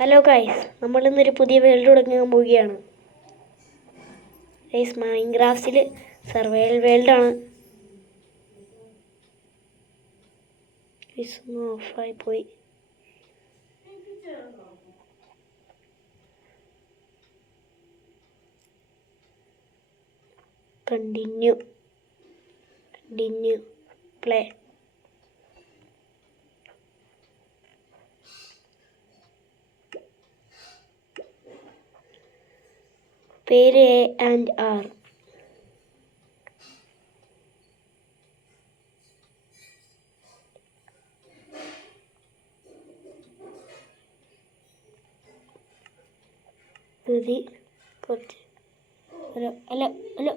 Hello guys, നമ്മളിന്നൊരു പുതിയ world തുടങ്ങാൻ പോവുകയാണ്. ഗൈസ്, മൈൻക്രാഫ്റ്റിൽ സർവൈവൽ വേൾഡാണ്. ഗൈസ് ഒന്ന് ഓഫായി പോയി. Continue play. പേര് A&R. കുറച്ച് hello hello hello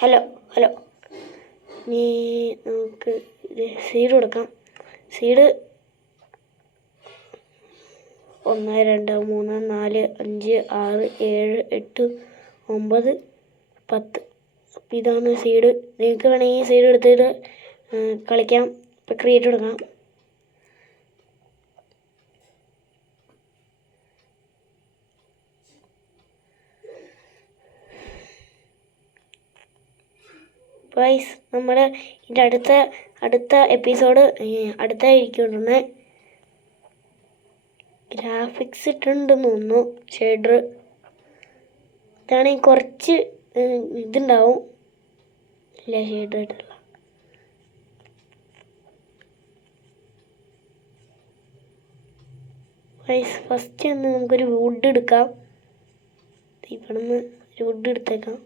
hello hello ഇനി നമുക്ക് സീഡ് കൊടുക്കാം. സീഡ് 1 2 3 4 5 6 7 8 9 10. അപ്പം ഇതാണ് സീഡ്. നിങ്ങൾക്ക് വേണമെങ്കിൽ സീഡ് എടുത്തിട്ട് കളിക്കാം. ഇപ്പം ക്രിയേറ്റ് കൊടുക്കാം. ഗൈസ്, നമ്മുടെ ഇതിൻ്റെ അടുത്ത എപ്പിസോഡ് അടുത്തായിരിക്കുന്നുണ്ട്. ഗ്രാഫിക്സ് ഇട്ടുണ്ടെന്ന് തോന്നുന്നു. ഷെയ്ഡർ ഇതാണെങ്കിൽ കുറച്ച് ഇതുണ്ടാവും. ഇല്ല, ഷെയ്ഡർ ഇട്ടില്ല. ഗൈസ്, ഫസ്റ്റ് നമുക്കൊരു വുഡ് എടുക്കാം. ഇവിടെ നിന്ന് ഒരു വുഡ് എടുത്തേക്കാം.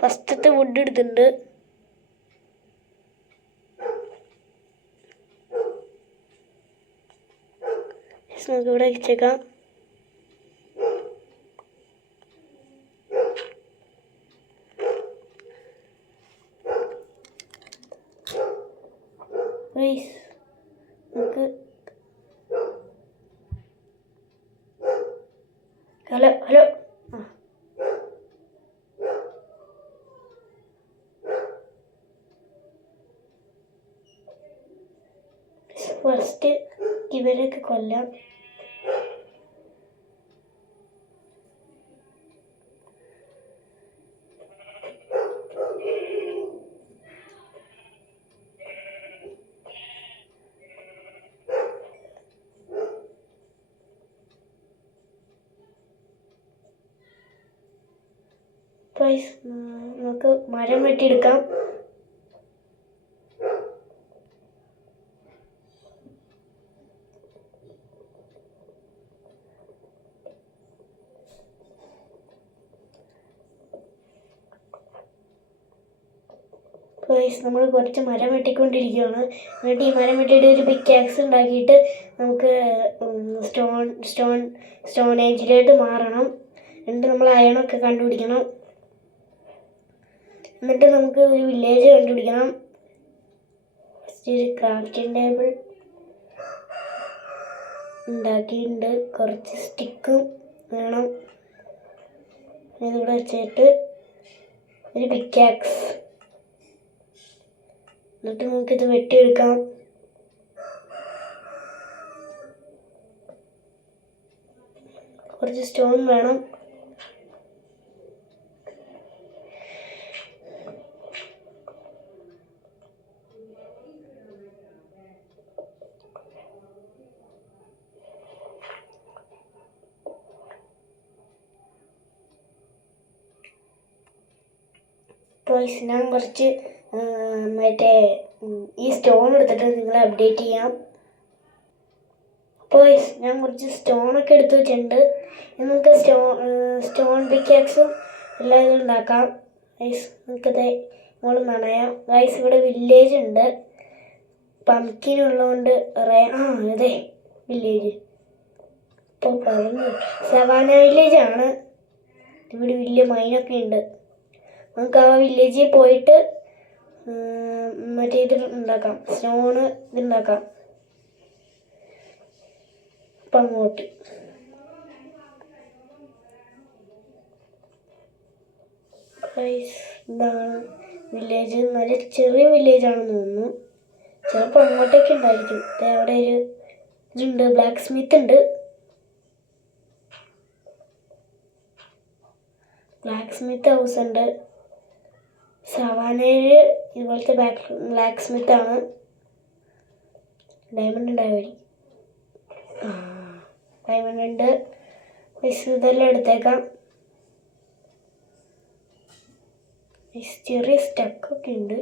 ഫസ്റ്റത്തെ വുഡ് എടുത്തിട്ടുണ്ട്. നമുക്ക് ഇവിടെ വെച്ചേക്കാം. നമുക്ക് ഹലോ ഹലോ ഫസ്റ്റ് ഇവരൊക്കെ കൊല്ലാം. നമുക്ക് മരം വെട്ടിയെടുക്കാം. നമ്മൾ കുറച്ച് മരം വെട്ടിക്കൊണ്ടിരിക്കുകയാണ്. എന്നിട്ട് ഈ മരം വെട്ടിയിട്ട് ഒരു പിക്കാക്സ് ഉണ്ടാക്കിയിട്ട് നമുക്ക് സ്റ്റോൺ ഏജിലോട്ട് മാറണം. എന്നിട്ട് നമ്മൾ അയണൊക്കെ കണ്ടുപിടിക്കണം. എന്നിട്ട് നമുക്ക് ഒരു വില്ലേജ് കണ്ടുപിടിക്കണം. ഒരു ക്രാഫ്റ്റിംഗ് ടേബിൾ ഉണ്ടാക്കിയിട്ടുണ്ട്. കുറച്ച് സ്റ്റിക്കും വേണം. ഇതിവിടെ വെച്ചിട്ട് ഒരു പിക്കാക്സ്. എന്നിട്ട് നമുക്കിത് വെട്ടിയെടുക്കാം. കുറച്ച് സ്റ്റോൺ വേണം. ഞാൻ കുറച്ച് മറ്റേ ഈ സ്റ്റോൺ എടുത്തിട്ട് നിങ്ങളെ അപ്ഡേറ്റ് ചെയ്യാം. ഞാൻ കുറച്ച് സ്റ്റോണൊക്കെ എടുത്ത് വെച്ചിട്ടുണ്ട്. നമുക്ക് സ്റ്റോൺ പിക്കാക്സും എല്ലാം ഇതും ഉണ്ടാക്കാം. നമുക്കത് നമ്മൾ നനയാം. ഇവിടെ വില്ലേജ് ഉണ്ട്. പംകിനുള്ളതുകൊണ്ട് അതെ വില്ലേജ് ഇപ്പോൾ പറഞ്ഞു. സവാന വില്ലേജാണ്. ഇവിടെ വലിയ മൈനൊക്കെ ഉണ്ട്. നമുക്ക് ആ വില്ലേജിൽ പോയിട്ട് മറ്റേ ഇത് ഉണ്ടാക്കാം. സ്റ്റോണ് ഇതുണ്ടാക്കാം. അപ്പം അങ്ങോട്ട് ഗൈസ് ഇതാണ് വില്ലേജ്. നല്ല ചെറിയ വില്ലേജാണെന്ന് തോന്നുന്നു. ചിലപ്പോൾ അങ്ങോട്ടേക്ക് ഉണ്ടായിരിക്കും. അവിടെ ഒരു ഇതുണ്ട്, ബ്ലാക്ക് സ്മിത്ത് ഉണ്ട്. ബ്ലാക്ക് സ്മിത്ത് ഹൗസ് ഉണ്ട്. സവാനയിൽ ഇതുപോലത്തെ ബ്ലാക്ക് സ്മിത്ത് ആണ്. ഡയമണ്ട് ഉണ്ടായി. ഡയമണ്ട് ഉണ്ട്. ഇതെല്ലാം എടുത്തേക്കാം. ചെറിയ സ്റ്റക്കൊക്കെ ഉണ്ട്.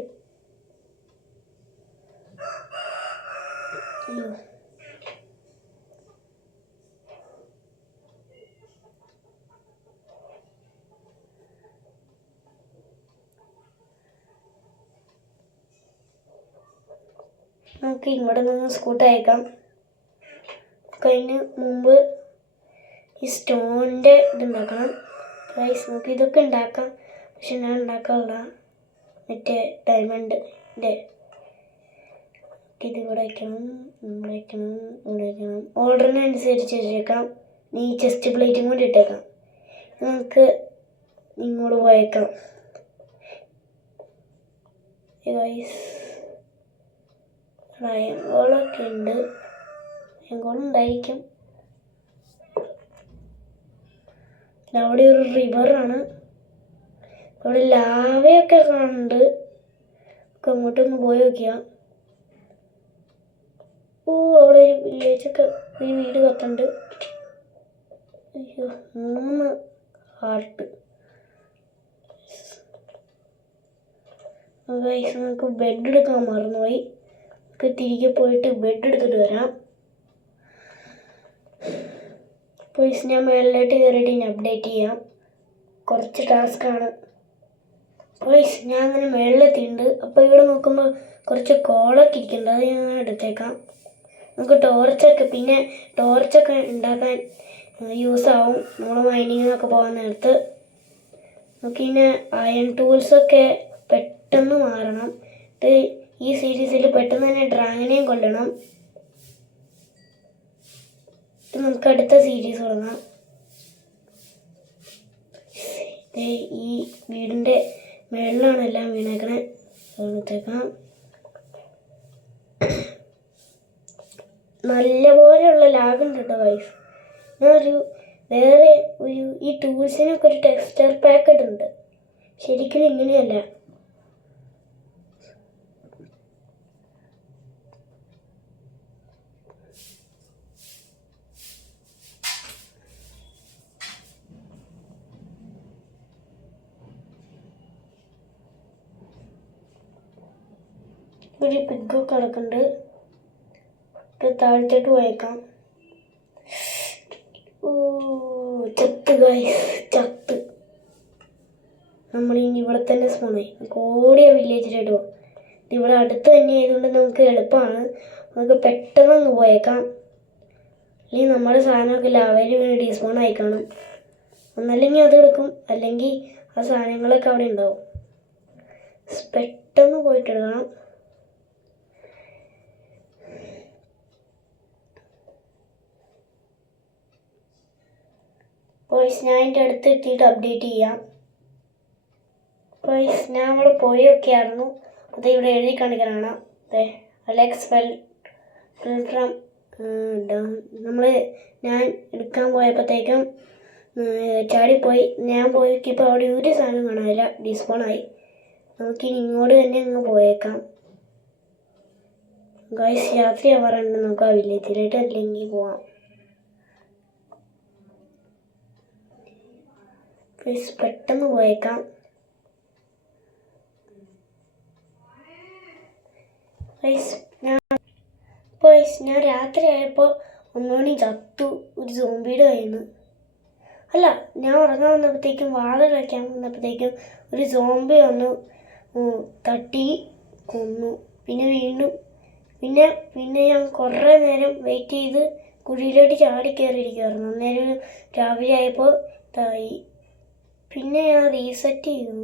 നമുക്ക് ഇവിടെ നിന്ന് സ്കൂട്ട് അയക്കാം. അതിന് മുമ്പ് ഈ സ്റ്റോണിൻ്റെ ഇതുണ്ടാക്കണം. പ്രൈസ് നമുക്ക് ഇതൊക്കെ ഉണ്ടാക്കാം. പക്ഷെ ഞാൻ ഉണ്ടാക്കാനുള്ള മറ്റേ ഡയമണ്ടിൻ്റെ ഇത് ഇവിടെ വയ്ക്കണം, ഇവിടെ വയ്ക്കണം, ഇവിടെ വയ്ക്കണം. ഓർഡറിനനുസരിച്ച് വെച്ചേക്കാം. ഈ ചെസ്റ്റ് പ്ലേറ്റും കൂടി ഇട്ടേക്കാം. നമുക്ക് ഇങ്ങോട്ട് പോയേക്കാം. റയങ്കോളൊക്കെ ഉണ്ട്. റയങ്കോളുണ്ടായിരിക്കും. അവിടെ ഒരു റിവറാണ്. അവിടെ ലാവയൊക്കെ കാണുന്നുണ്ട്. നമുക്ക് അങ്ങോട്ടൊന്ന് പോയി നോക്കിയാൽ. അവിടെ ഒരു വില്ലേജൊക്കെ, ഒരു വീട് കത്തുണ്ട്. അയ്യോ, 3 ഹാർട്ട്. നമുക്ക് ബെഡ് എടുക്കാൻ മറന്നുപോയി. നമുക്ക് തിരികെ പോയിട്ട് ബെഡ് എടുത്തിട്ട് വരാം. ഞാൻ മേളിലോട്ട് കയറിയിട്ട് ഇനി അപ്ഡേറ്റ് ചെയ്യാം. കുറച്ച് ടാസ്ക്കാണ്. ഞാൻ അങ്ങനെ മേളിലെത്തിയിട്ടുണ്ട്. അപ്പോൾ ഇവിടെ നോക്കുമ്പോൾ കുറച്ച് കോളൊക്കെ ഇരിക്കുന്നുണ്ട്. അത് ഞാൻ എടുത്തേക്കാം. നമുക്ക് ടോർച്ചൊക്കെ ഉണ്ടാക്കാൻ യൂസ് ആവും. നമ്മൾ മൈനിങ്ങിനൊക്കെ പോകാൻ നേരത്ത്. നമുക്കിങ്ങനെ അയൺ ടൂൾസൊക്കെ പെട്ടെന്ന് മാറണം. ഈ സീരീസിൽ പെട്ടെന്ന് തന്നെ ഡ്രാഗനെയും കൊല്ലണം. നമുക്ക് അടുത്ത സീരീസ് തുടങ്ങാം. ഈ വീടിൻ്റെ മേളിലാണ് എല്ലാം വീണേക്കണേ. എടുത്തേക്കാം. നല്ലപോലെയുള്ള ലാഗുണ്ട് കേട്ടോ ഗൈസ്. ഈ ടൂൾസിനൊക്കെ ഒരു ടെക്സ്ചർ പാക്കറ്റ് ഉണ്ട്. ശരിക്കും ഇങ്ങനെയല്ല. ഒരു പിഗൊക്കെ കിടക്കുന്നുണ്ട്. താഴത്തോട്ട് പോയേക്കാം. ചത്ത്. നമ്മളിനി ഇവിടെ തന്നെ സ്പോണായി. നമുക്ക് ഓടിയ വില്ലേജിലോട്ട് പോകാം. ഇവിടെ അടുത്ത് തന്നെ ആയതുകൊണ്ട് നമുക്ക് എളുപ്പമാണ്. നമുക്ക് പെട്ടെന്ന് അങ്ങ് പോയേക്കാം. അല്ലെങ്കിൽ നമ്മുടെ സാധനമൊക്കെ ലാവയിൽ വീണ് ഡീസ്പോൺ ആയി കാണും. ഒന്നല്ലെങ്കിൽ അത് എടുക്കും, അല്ലെങ്കിൽ ആ സാധനങ്ങളൊക്കെ അവിടെ ഉണ്ടാവും. പെട്ടെന്ന് പോയിട്ട് എടുക്കണം. ഞാൻ എൻ്റെ അടുത്ത് എത്തിയിട്ട് അപ്ഡേറ്റ് ചെയ്യാം. ഞാൻ അവിടെ പോയൊക്കെ ആയിരുന്നു. അത് ഇവിടെ എഴുതി കാണിക്കാനാണ്. അലക്സ് ഫിൽട്രം ഞാൻ എടുക്കാൻ പോയപ്പോഴത്തേക്കും ചാടിപ്പോയി. ഞാൻ പോയിപ്പോൾ അവിടെ ഒരു സാധനം കാണാനില്ല. ഡിസ്പോണായി. നമുക്കിനി ഇങ്ങോട്ട് തന്നെ അങ്ങ് പോയേക്കാം. ഗൈസ് യാത്രയാവാറുണ്ട്. നമുക്ക് ആ വില്ലേജിലായിട്ട് അല്ലെങ്കിൽ പോവാം. പെട്ടെന്ന് പോയേക്കാം. ഞാൻ രാത്രി ആയപ്പോൾ ഒന്നുകൂടി ചത്തു. ഒരു സോംബിയുടെ കയ്യിൽ നിന്ന്. അല്ല, ഞാൻ ഉറങ്ങാൻ വന്നപ്പോഴത്തേക്കും വാഴ വയ്ക്കാൻ വന്നപ്പോഴത്തേക്കും ഒരു സോംബി വന്നു തട്ടി കൊന്നു. പിന്നെ ഞാൻ കുറേ നേരം വെയിറ്റ് ചെയ്ത് കുഴിയിലോട്ട് ചാടി കയറിയിരിക്കുമായിരുന്നു. അന്നേരം രാവിലെ ആയപ്പോൾ ഇതായി. പിന്നെ ഞാൻ റീസെറ്റ് ചെയ്തു.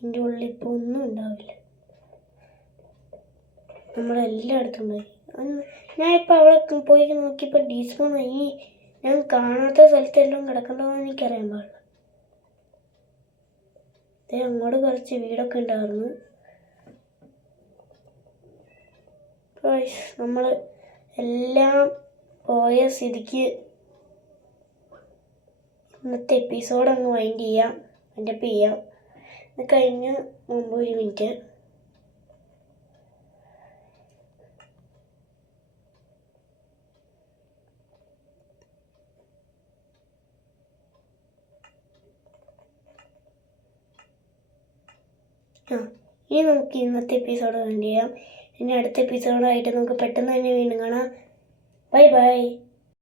എൻ്റെ ഉള്ളിൽ ഇപ്പോൾ ഒന്നും ഉണ്ടാവില്ല. നമ്മളെല്ലായിടത്തും പോയി. ഞാൻ ഇപ്പോൾ അവിടെ പോയി നോക്കിയപ്പോൾ ഡീസ്പോൺ ആയി. ഞാൻ കാണാത്ത സ്ഥലത്തെല്ലാം കിടക്കണ്ടതെന്ന് എനിക്കറിയാൻ പാടില്ല. അങ്ങോട്ട് കുറച്ച് വീടൊക്കെ ഉണ്ടായിരുന്നു. നമ്മൾ എല്ലാം പോയ സ്ഥിതിക്ക് ഇന്നത്തെ എപ്പിസോഡ് അങ്ങ് വൈൻഡ് ചെയ്യാം, വൈൻഡപ്പ് ചെയ്യാം. ഇത് കഴിഞ്ഞ് മുമ്പ് 1 മിനിറ്റ്. ഇനി നമുക്ക് ഇന്നത്തെ എപ്പിസോഡ് വൈൻഡ് ചെയ്യാം. ഇനി അടുത്ത എപ്പിസോഡായിട്ട് നമുക്ക് പെട്ടെന്ന് തന്നെ വീണ്ടും കാണാം. Bye bye.